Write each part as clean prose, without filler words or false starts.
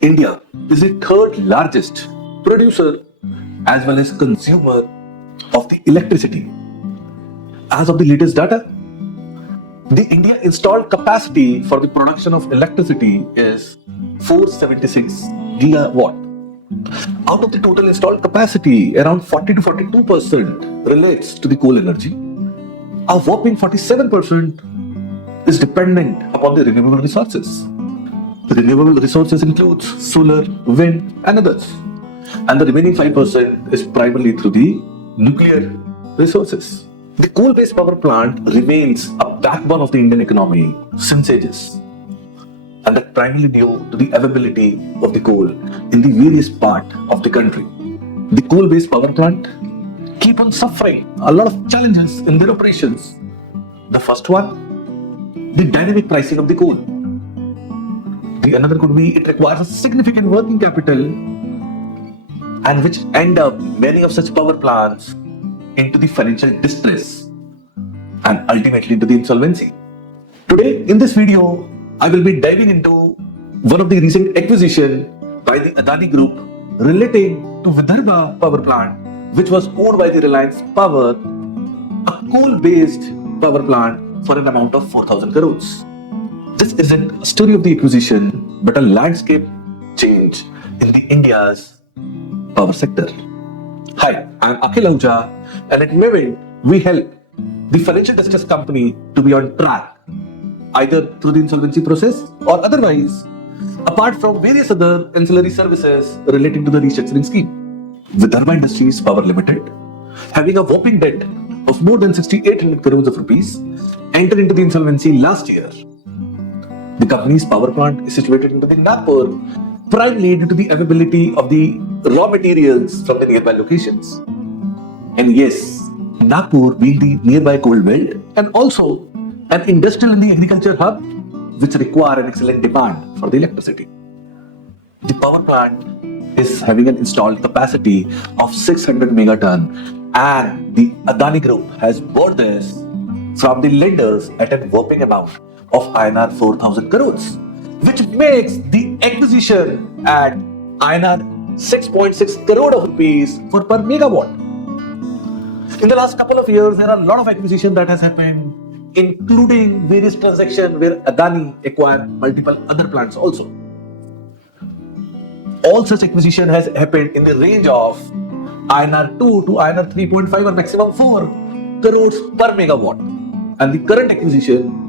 India is the third largest producer as well as consumer of the electricity. As of the latest data, the India installed capacity for the production of electricity is 476 gigawatt. Out of the total installed capacity, around 40 to 42% relates to the coal energy. A whopping 47% is dependent upon the renewable resources. The renewable resources includes solar, wind and others. And the remaining 5% is primarily through the nuclear resources. The coal-based power plant remains a backbone of the Indian economy since ages. And that primarily due to the availability of the coal in the various parts of the country. The coal-based power plant keep on suffering a lot of challenges in their operations. The first one, the dynamic pricing of the coal. The another could be it requires a significant working capital and which end up many of such power plants into the financial distress and ultimately into the insolvency. Today in this video, I will be diving into one of the recent acquisition by the Adani Group relating to Vidarbha Power Plant, which was owned by the Reliance Power, a coal-based power plant for an amount of 4,000 crores. This isn't a story of the acquisition, but a landscape change in the India's power sector. Hi, I'm Akhil Ahuja, and at Mevent, we help the financial distress company to be on track, either through the insolvency process or otherwise, apart from various other ancillary services relating to the restructuring scheme. Vidarbha Industries Power Ltd, having a whopping debt of more than 6,800 crores of rupees, entered into the insolvency last year. The company's power plant is situated into the Nagpur, primarily due to the availability of the raw materials from the nearby locations. And yes, Nagpur being the nearby coal belt and also an industrial and the agriculture hub which require an excellent demand for the electricity. The power plant is having an installed capacity of 600 megaton and the Adani Group has bought this from the lenders at a whopping amount of INR 4,000 crores, which makes the acquisition at INR 6.6 crore of rupees for per megawatt. In the last couple of years, there are a lot of acquisitions that has happened, including various transactions where Adani acquired multiple other plants also. All such acquisition has happened in the range of INR 2 to INR 3.5 or maximum 4 crores per megawatt. And the current acquisition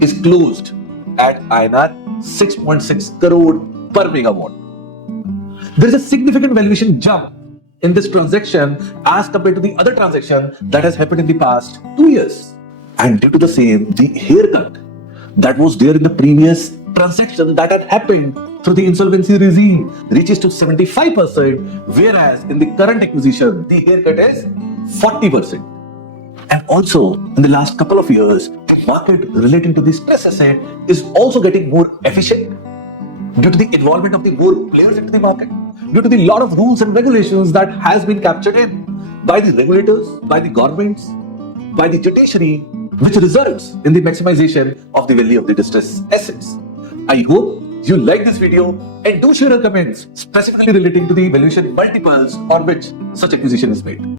is closed at INR 6.6 crore per megawatt. There is a significant valuation jump in this transaction as compared to the other transaction that has happened in the past 2 years. And due to the same, the haircut that was there in the previous transaction that had happened through the insolvency regime reaches to 75%, whereas in the current acquisition, the haircut is 40%. And also, in the last couple of years, the market relating to the stress asset is also getting more efficient due to the involvement of the more players into the market, due to the lot of rules and regulations that has been captured in by the regulators, by the governments, by the judiciary, which results in the maximization of the value of the distressed assets. I hope you like this video and do share your comments specifically relating to the valuation multiples on which such acquisition is made.